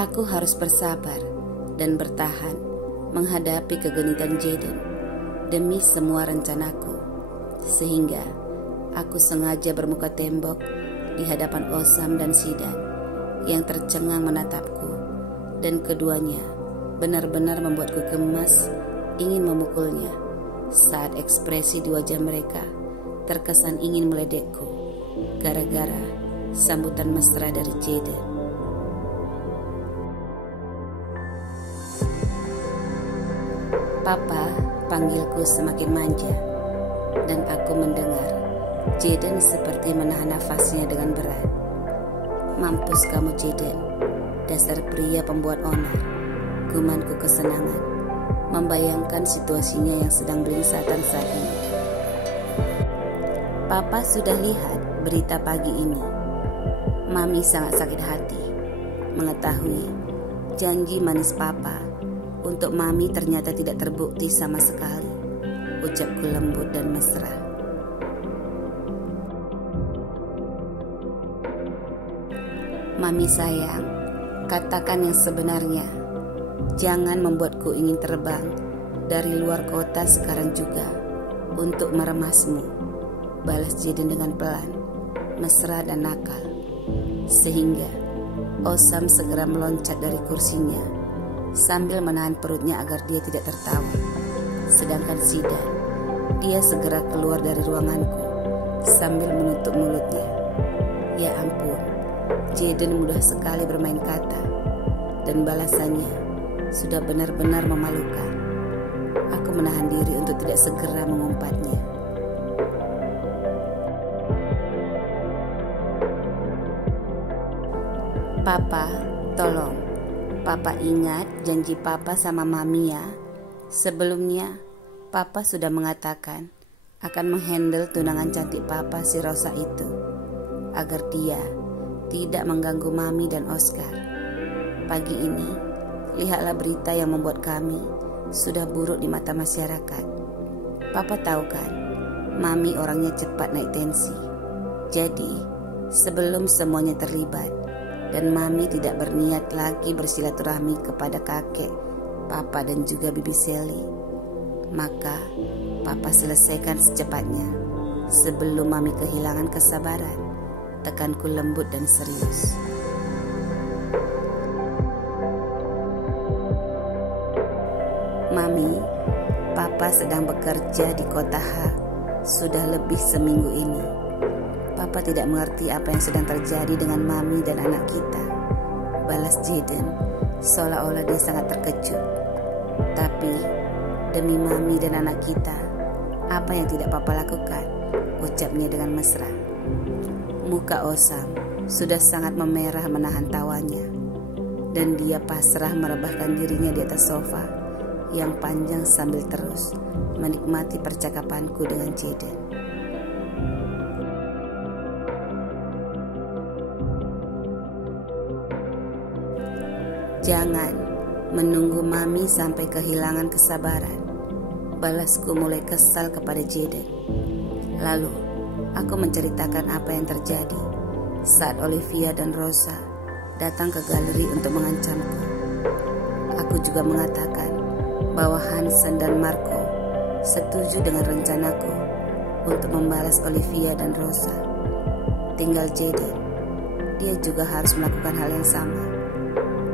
Aku harus bersabar dan bertahan menghadapi kegenitan Jaden demi semua rencanaku. Sehingga aku sengaja bermuka tembok di hadapan Osam dan Sidan yang tercengang menatapku, dan keduanya benar-benar membuatku gemas ingin memukulnya saat ekspresi di wajah mereka terkesan ingin meledekku gara-gara sambutan mesra dari Jaden. Papa panggilku semakin manja, dan aku mendengar Jaden seperti menahan nafasnya dengan berat. Mampus kamu Jaden, dasar pria pembuat onar, gumanku kesenangan membayangkan situasinya yang sedang belingsatan saat ini. Papa sudah lihat berita pagi ini. Mami sangat sakit hati mengetahui janji manis Papa untuk Mami ternyata tidak terbukti sama sekali, ucapku lembut dan mesra. Mami sayang, katakan yang sebenarnya. Jangan membuatku ingin terbang dari luar kota sekarang juga untuk meremasmu, balas Jaden dengan pelan, mesra dan nakal. Sehingga Osam segera meloncat dari kursinya sambil menahan perutnya agar dia tidak tertawa. Sedangkan Sidan, dia segera keluar dari ruanganku sambil menutup mulutnya. Ya ampun, Jaden mudah sekali bermain kata, dan balasannya sudah benar-benar memalukan. Aku menahan diri untuk tidak segera mengumpat-nya. Papa, tolong. Papa ingat janji Papa sama Mami ya. Sebelumnya, Papa sudah mengatakan akan menghandle tunangan cantik Papa si Rosa itu, agar dia tidak mengganggu Mami dan Oscar. Pagi ini, lihatlah berita yang membuat kami sudah buruk di mata masyarakat. Papa tahu kan, Mami orangnya cepat naik tensi. Jadi, sebelum semuanya terlibat dan Mami tidak berniat lagi bersilaturahmi kepada kakek, Papa dan juga Bibi Sally, maka Papa selesaikan secepatnya sebelum Mami kehilangan kesabaran, tekanku lembut dan serius. Mami, Papa sedang bekerja di kota H sudah lebih seminggu ini. Papa tidak mengerti apa yang sedang terjadi dengan Mami dan anak kita, balas Jaden seolah-olah dia sangat terkejut. Tapi demi Mami dan anak kita, apa yang tidak Papa lakukan, ucapnya dengan mesra. Muka Osam sudah sangat memerah menahan tawanya, dan dia pasrah merebahkan dirinya di atas sofa yang panjang sambil terus menikmati percakapanku dengan Jaden. Jangan menunggu Mami sampai kehilangan kesabaran, balasku mulai kesal kepada Jaden. Lalu aku menceritakan apa yang terjadi saat Olivia dan Rosa datang ke galeri untuk mengancamku. Aku juga mengatakan bahwa Hansen dan Marco setuju dengan rencanaku untuk membalas Olivia dan Rosa. Tinggal Jaden, dia juga harus melakukan hal yang sama.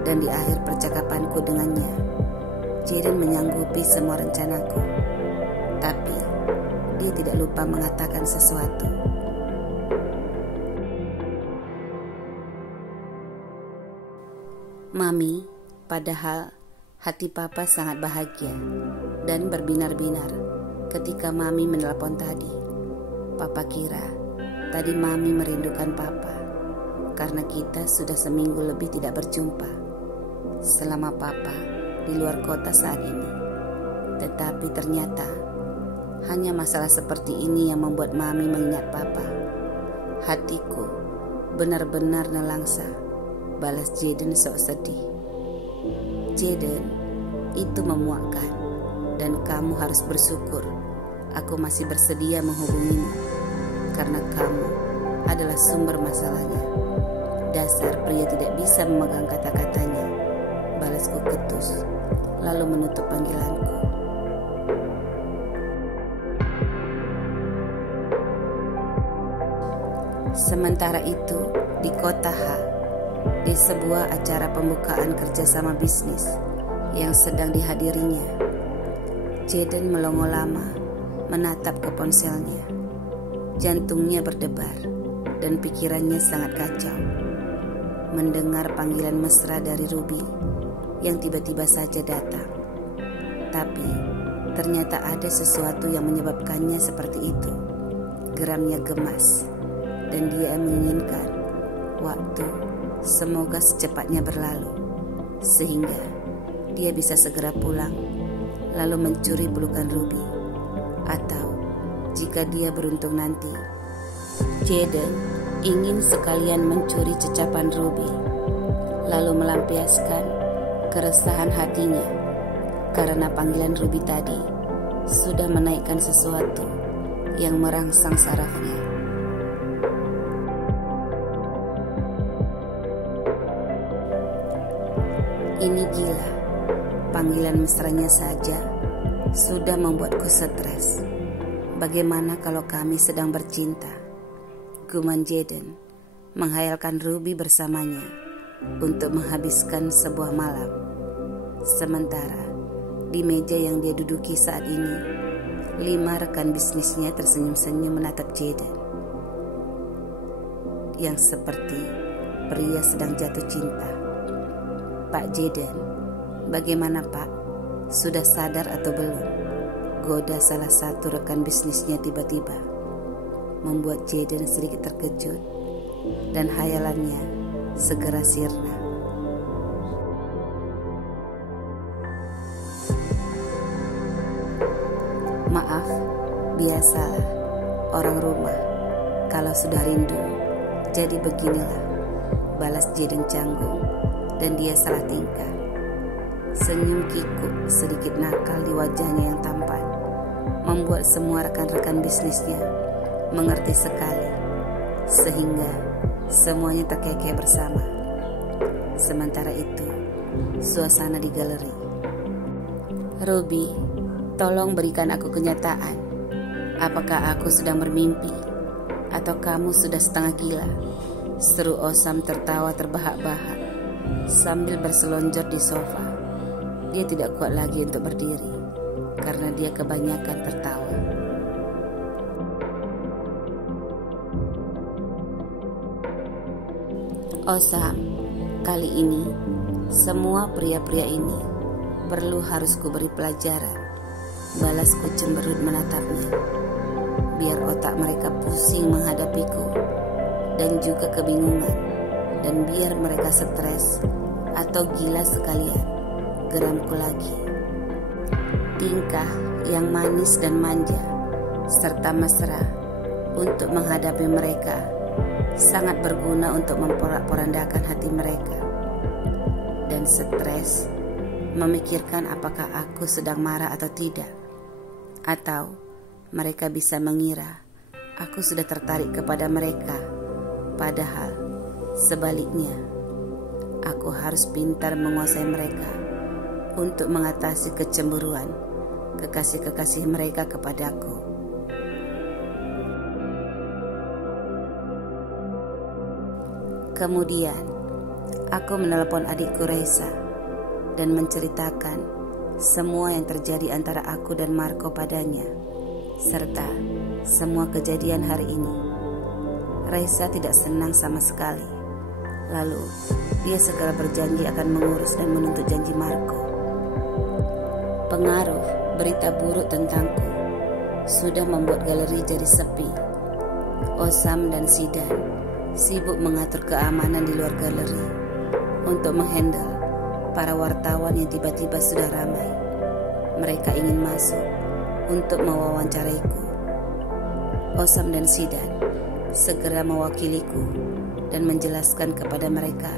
Dan di akhir percakapanku dengannya, Jaden menyanggupi semua rencanaku. Tapi dia tidak lupa mengatakan sesuatu. Mami, padahal hati Papa sangat bahagia dan berbinar-binar ketika Mami menelpon tadi. Papa kira tadi Mami merindukan Papa karena kita sudah seminggu lebih tidak berjumpa selama Papa di luar kota saat ini. Tetapi ternyata hanya masalah seperti ini yang membuat Mami mengingat Papa. Hatiku benar-benar nelangsa, balas Jaden sok sedih. Jaden, itu memuakkan, dan kamu harus bersyukur aku masih bersedia menghubungimu, karena kamu adalah sumber masalahnya. Dasar pria tidak bisa memegang kata-katanya, balasku ketus, lalu menutup panggilanku. Sementara itu, di kota H, di sebuah acara pembukaan kerjasama bisnis yang sedang dihadirinya, Jaden melongo lama menatap ke ponselnya. Jantungnya berdebar dan pikirannya sangat kacau mendengar panggilan mesra dari Ruby yang tiba-tiba saja datang. Tapi ternyata ada sesuatu yang menyebabkannya seperti itu. Geramnya gemas dan dia menginginkan waktu semoga secepatnya berlalu sehingga dia bisa segera pulang lalu mencuri pelukan Ruby. Atau jika dia beruntung nanti, Jaden ingin sekalian mencuri cecapan Ruby lalu melampiaskan keresahan hatinya karena panggilan Ruby tadi sudah menaikkan sesuatu yang merangsang sarafnya. Ini gila, panggilan mesranya saja sudah membuatku stres. Bagaimana kalau kami sedang bercinta? Guman Jaden menghayalkan Ruby bersamanya untuk menghabiskan sebuah malam. Sementara di meja yang dia duduki saat ini, 5 rekan bisnisnya tersenyum-senyum menatap Jaden yang seperti pria sedang jatuh cinta. Pak Jaden, bagaimana Pak? Sudah sadar atau belum? Goda salah satu rekan bisnisnya tiba-tiba, membuat Jaden sedikit terkejut dan hayalannya segera sirna. Maaf, biasalah orang rumah kalau sudah rindu, jadi beginilah, balas Jaden canggung. Dan dia salah tingkah. Senyum kikuk sedikit nakal di wajahnya yang tampan membuat semua rekan-rekan bisnisnya mengerti sekali, sehingga semuanya terkekeh bersama. Sementara itu, suasana di galeri. Ruby, tolong berikan aku kenyataan. Apakah aku sedang bermimpi atau kamu sudah setengah gila? Seru Osam tertawa terbahak-bahak sambil berselonjor di sofa. Dia tidak kuat lagi untuk berdiri karena dia kebanyakan tertawa. Osam, kali ini semua pria-pria ini harus kuberi pelajaran, balasku cemberut menatapnya. Biar otak mereka pusing menghadapiku dan juga kebingungan. Dan biar mereka stres atau gila sekalian, geramku lagi. Tingkah yang manis dan manja serta mesra untuk menghadapi mereka sangat berguna untuk memporak-porandakan hati mereka. Dan stres memikirkan apakah aku sedang marah atau tidak. Atau mereka bisa mengira aku sudah tertarik kepada mereka, padahal sebaliknya, aku harus pintar menguasai mereka untuk mengatasi kecemburuan kekasih-kekasih mereka kepadaku. Kemudian, aku menelepon adikku Raisa dan menceritakan semua yang terjadi antara aku dan Marco padanya, serta semua kejadian hari ini. Raisa tidak senang sama sekali. Lalu dia segera berjanji akan mengurus dan menuntut janji Marco. Pengaruh berita buruk tentangku sudah membuat galeri jadi sepi. Osam dan Sidan sibuk mengatur keamanan di luar galeri untuk menghandle para wartawan yang tiba-tiba sudah ramai. Mereka ingin masuk untuk mewawancaraiku. Osam dan Sidan segera mewakiliku dan menjelaskan kepada mereka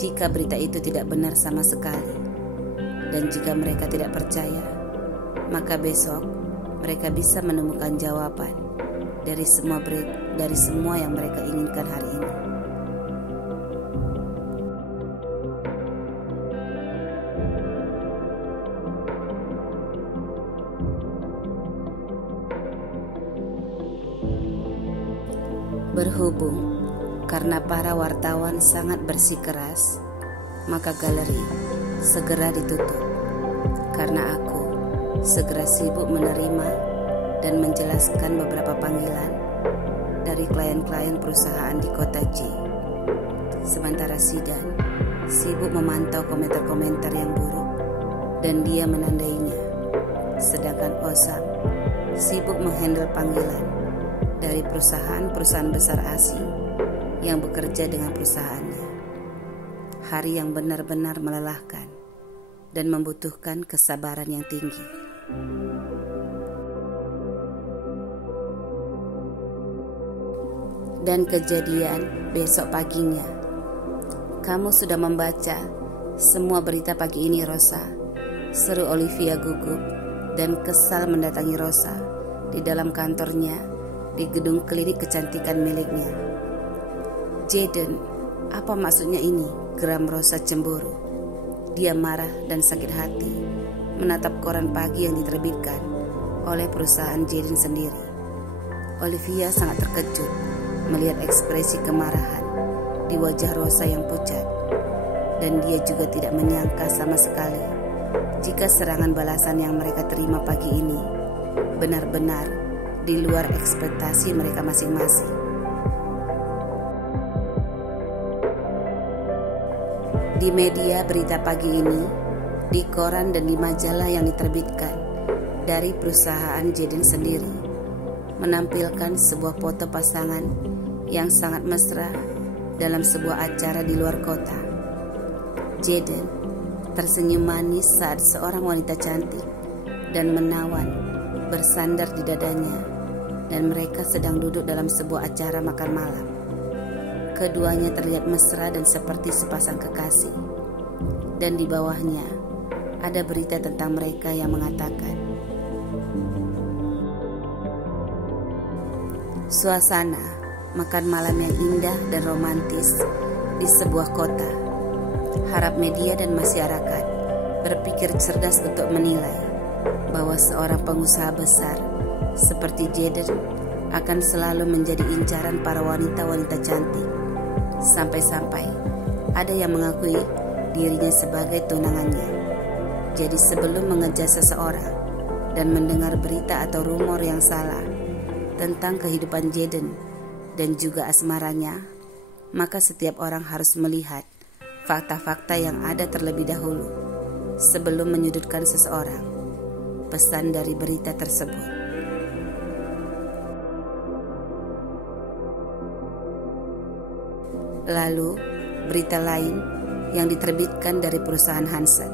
jika berita itu tidak benar sama sekali. Dan jika mereka tidak percaya, maka besok mereka bisa menemukan jawaban dari semua yang mereka inginkan hari ini. Berhubung karena para wartawan sangat bersikeras, maka galeri segera ditutup. Karena aku segera sibuk menerima dan menjelaskan beberapa panggilan dari klien-klien perusahaan di kota J. Sementara Zidan sibuk memantau komentar-komentar yang buruk dan dia menandainya. Sedangkan Osam sibuk menghandle panggilan dari perusahaan-perusahaan besar asing yang bekerja dengan perusahaannya. Hari yang benar-benar melelahkan dan membutuhkan kesabaran yang tinggi. Dan kejadian besok paginya. Kamu sudah membaca semua berita pagi ini, Rosa? Seru Olivia gugup dan kesal mendatangi Rosa di dalam kantornya di gedung klinik kecantikan miliknya. Jaden, apa maksudnya ini? Geram Rosa cemburu. Dia marah dan sakit hati menatap koran pagi yang diterbitkan oleh perusahaan Jaden sendiri. Olivia sangat terkejut melihat ekspresi kemarahan di wajah Rosa yang pucat, dan dia juga tidak menyangka sama sekali jika serangan balasan yang mereka terima pagi ini benar-benar di luar ekspektasi mereka masing-masing. Di media berita pagi ini, di koran dan di majalah yang diterbitkan dari perusahaan Jaden sendiri, menampilkan sebuah foto pasangan yang sangat mesra dalam sebuah acara di luar kota. Jaden tersenyum manis saat seorang wanita cantik dan menawan bersandar di dadanya, dan mereka sedang duduk dalam sebuah acara makan malam. Keduanya terlihat mesra dan seperti sepasang kekasih. Dan di bawahnya ada berita tentang mereka yang mengatakan, suasana makan malam yang indah dan romantis di sebuah kota. Harap media dan masyarakat berpikir cerdas untuk menilai bahwa seorang pengusaha besar seperti Jaden akan selalu menjadi incaran para wanita-wanita cantik. Sampai-sampai ada yang mengakui dirinya sebagai tunangannya. Jadi sebelum mengejar seseorang dan mendengar berita atau rumor yang salah tentang kehidupan Jaden dan juga asmaranya, maka setiap orang harus melihat fakta-fakta yang ada terlebih dahulu sebelum menyudutkan seseorang. Pesan dari berita tersebut. Lalu berita lain yang diterbitkan dari perusahaan Hansen.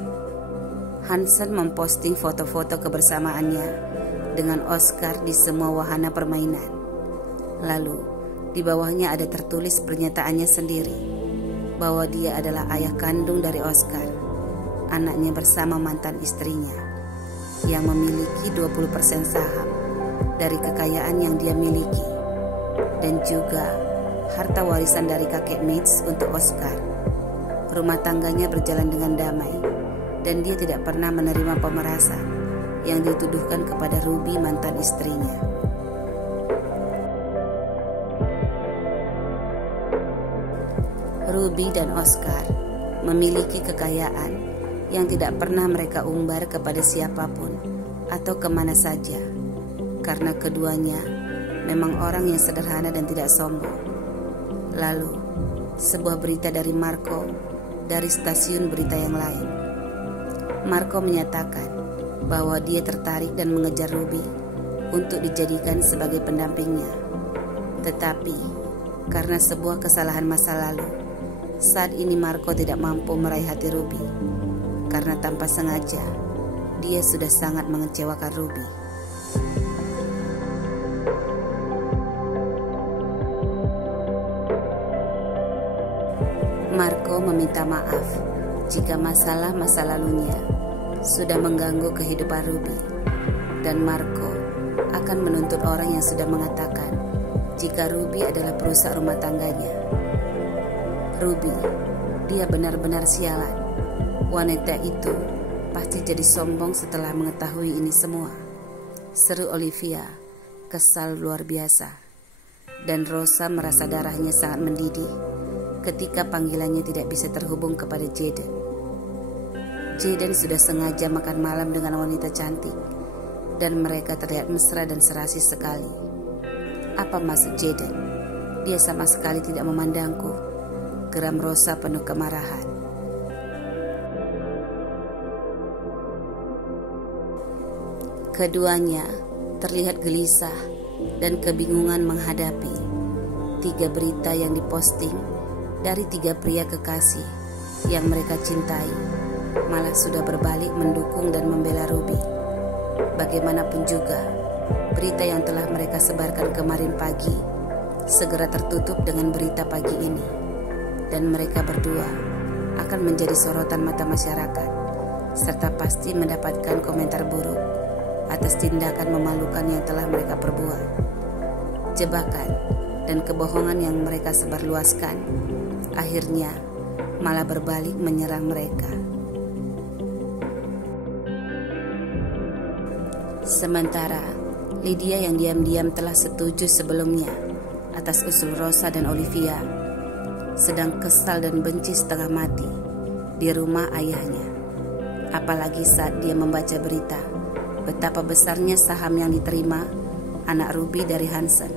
Hansen memposting foto-foto kebersamaannya dengan Oscar di semua wahana permainan. Lalu di bawahnya ada tertulis pernyataannya sendiri bahwa dia adalah ayah kandung dari Oscar, anaknya bersama mantan istrinya yang memiliki 20% saham dari kekayaan yang dia miliki, dan juga harta warisan dari kakek Mitch untuk Oscar. Rumah tangganya berjalan dengan damai dan dia tidak pernah menerima pemerasan yang dituduhkan kepada Ruby, mantan istrinya. Ruby dan Oscar memiliki kekayaan yang tidak pernah mereka umbar kepada siapapun atau kemana saja, karena keduanya memang orang yang sederhana dan tidak sombong. Lalu sebuah berita dari Marco dari stasiun berita yang lain. Marco menyatakan bahwa dia tertarik dan mengejar Ruby untuk dijadikan sebagai pendampingnya. Tetapi karena sebuah kesalahan masa lalu, saat ini Marco tidak mampu meraih hati Ruby, karena tanpa sengaja dia sudah sangat mengecewakan Ruby. Marco meminta maaf jika masalah-masa lalunya sudah mengganggu kehidupan Ruby, dan Marco akan menuntut orang yang sudah mengatakan jika Ruby adalah perusak rumah tangganya. Ruby, dia benar-benar sialan. Wanita itu pasti jadi sombong setelah mengetahui ini semua. Seru Olivia, kesal luar biasa. dan Rosa merasa darahnya sangat mendidih ketika panggilannya tidak bisa terhubung kepada Jaden. Jaden sudah sengaja makan malam dengan wanita cantik dan mereka terlihat mesra dan serasi sekali. Apa maksud Jaden? Dia sama sekali tidak memandangku, geram Rosa penuh kemarahan. Keduanya terlihat gelisah dan kebingungan menghadapi 3 berita yang diposting dari 3 pria kekasih yang mereka cintai, malah sudah berbalik mendukung dan membela Ruby. Bagaimanapun juga, berita yang telah mereka sebarkan kemarin pagi segera tertutup dengan berita pagi ini, dan mereka berdua akan menjadi sorotan mata masyarakat, serta pasti mendapatkan komentar buruk atas tindakan memalukan yang telah mereka perbuat. Jebakan dan kebohongan yang mereka sebarluaskan akhirnya malah berbalik menyerang mereka. Sementara Lydia yang diam-diam telah setuju sebelumnya atas usul Rosa dan Olivia sedang kesal dan benci setengah mati di rumah ayahnya. Apalagi saat dia membaca berita betapa besarnya saham yang diterima anak Ruby dari Hansen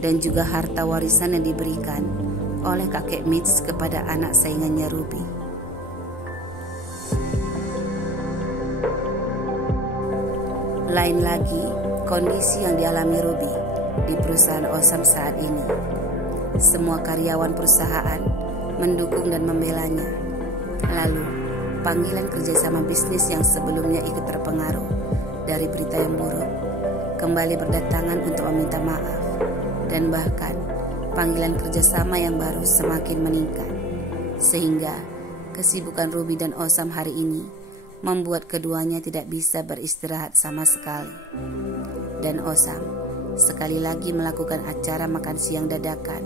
dan juga harta warisan yang diberikan oleh kakek Mitch kepada anak saingannya Ruby. Lain lagi kondisi yang dialami Ruby di perusahaan Osam saat ini. Semua karyawan perusahaan mendukung dan membelanya. Lalu panggilan kerjasama bisnis yang sebelumnya ikut terpengaruh dari berita yang buruk kembali berdatangan untuk meminta maaf, dan bahkan panggilan kerjasama yang baru semakin meningkat, sehingga kesibukan Ruby dan Osam hari ini membuat keduanya tidak bisa beristirahat sama sekali. Dan Osam sekali lagi melakukan acara makan siang dadakan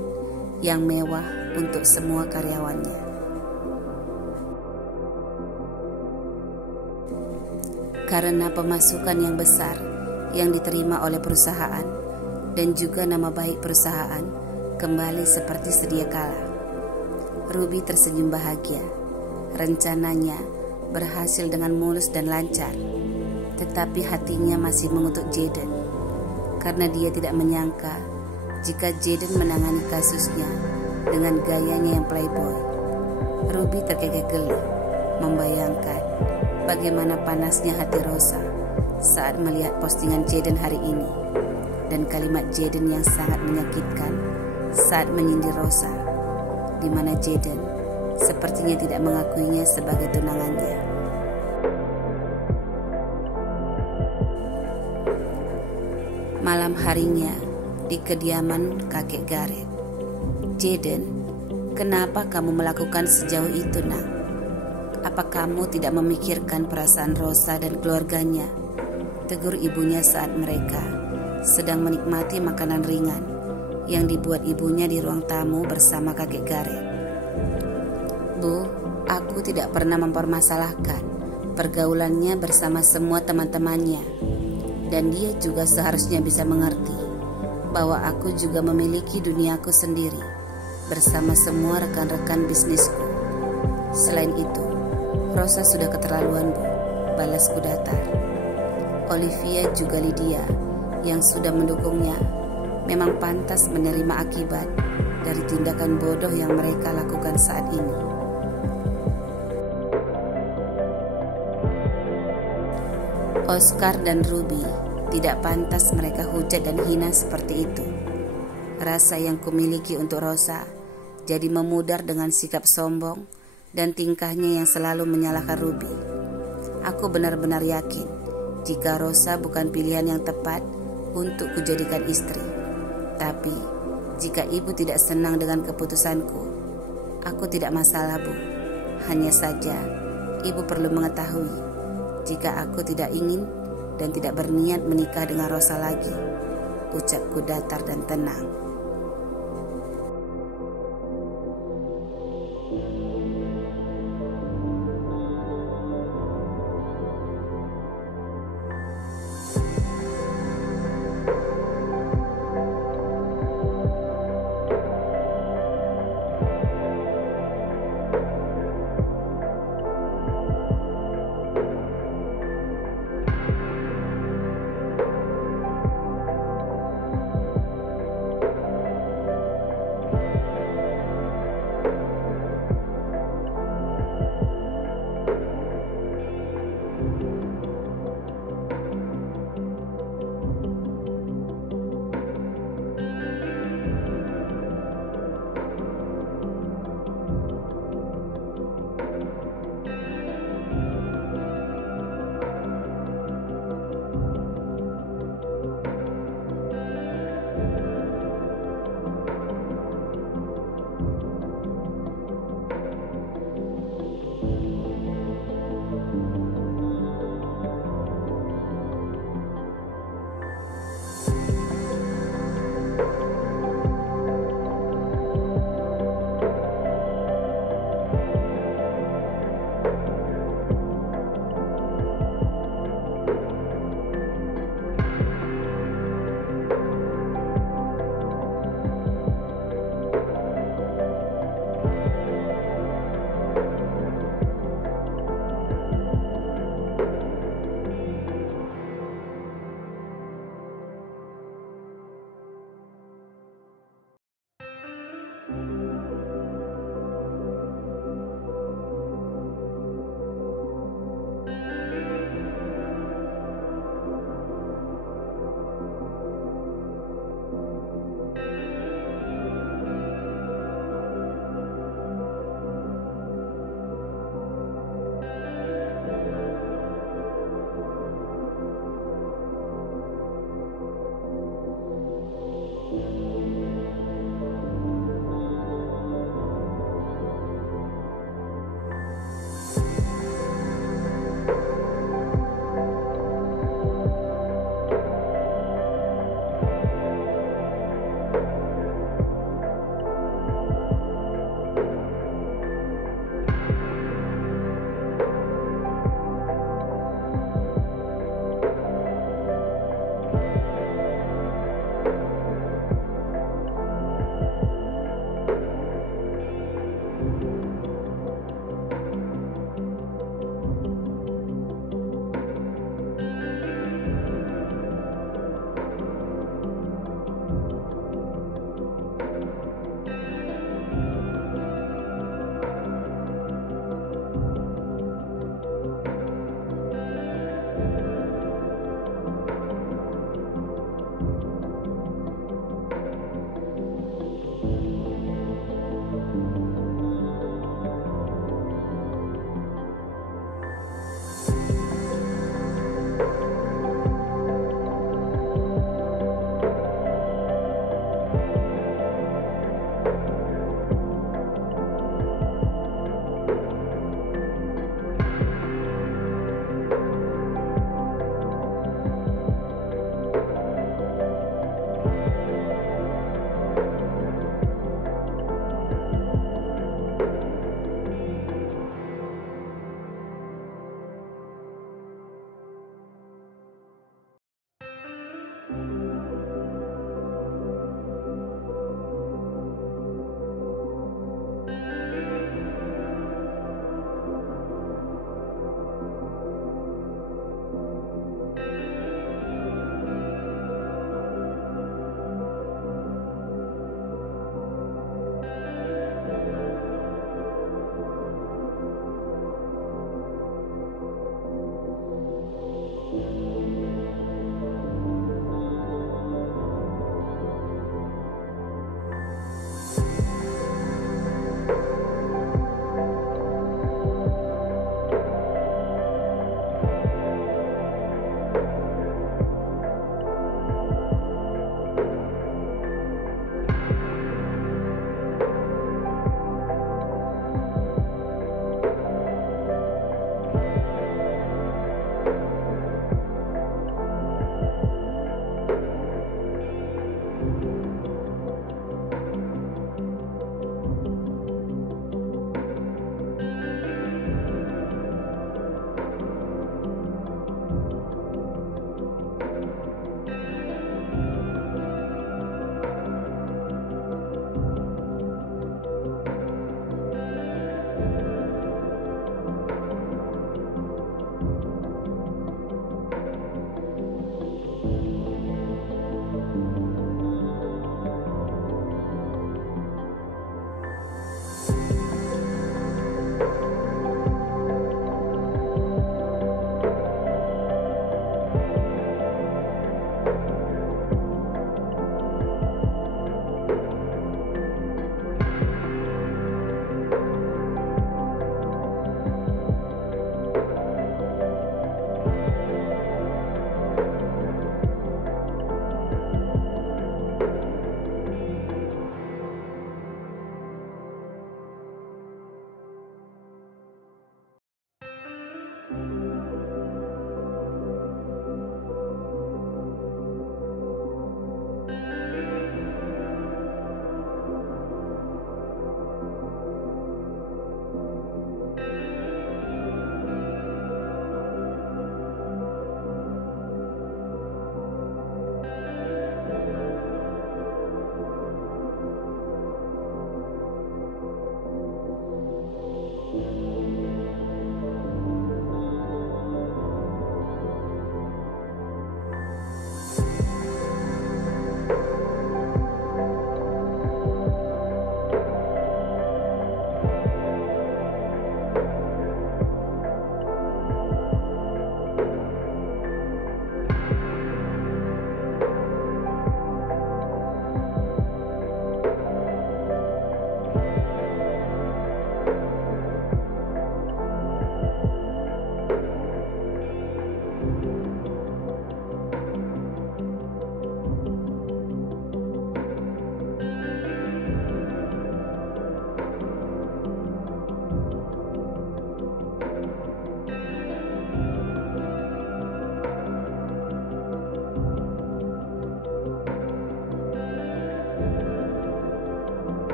yang mewah untuk semua karyawannya. Karena pemasukan yang besar yang diterima oleh perusahaan dan juga nama baik perusahaan kembali seperti sedia kala, Ruby tersenyum bahagia. Rencananya berhasil dengan mulus dan lancar, tetapi hatinya masih mengutuk Jaden karena dia tidak menyangka jika Jaden menangani kasusnya dengan gayanya yang playboy. Ruby terkekeh geli membayangkan bagaimana panasnya hati Rosa saat melihat postingan Jaden hari ini, dan kalimat Jaden yang sangat menyakitkan saat menyindir Rosa, di mana Jaden sepertinya tidak mengakuinya sebagai tunangannya. Malam harinya di kediaman kakek Gareth. Jaden, kenapa kamu melakukan sejauh itu, nak? Apa kamu tidak memikirkan perasaan Rosa dan keluarganya? Tegur ibunya saat mereka sedang menikmati makanan ringan yang dibuat ibunya di ruang tamu bersama kakek Gareth. Bu, aku tidak pernah mempermasalahkan pergaulannya bersama semua teman-temannya, dan dia juga seharusnya bisa mengerti bahwa aku juga memiliki duniaku sendiri bersama semua rekan-rekan bisnisku. Selain itu, Rosa sudah keterlaluan, Bu, balasku datar. Olivia juga Lydia yang sudah mendukungnya memang pantas menerima akibat dari tindakan bodoh yang mereka lakukan saat ini. Oscar dan Ruby tidak pantas mereka hujat dan hina seperti itu. Rasa yang kumiliki untuk Rosa jadi memudar dengan sikap sombong dan tingkahnya yang selalu menyalahkan Ruby. Aku benar-benar yakin jika Rosa bukan pilihan yang tepat untuk kujadikan istri. Tapi jika ibu tidak senang dengan keputusanku, aku tidak masalah, Bu. Hanya saja ibu perlu mengetahui jika aku tidak ingin dan tidak berniat menikah dengan Rosa lagi, ucapku datar dan tenang.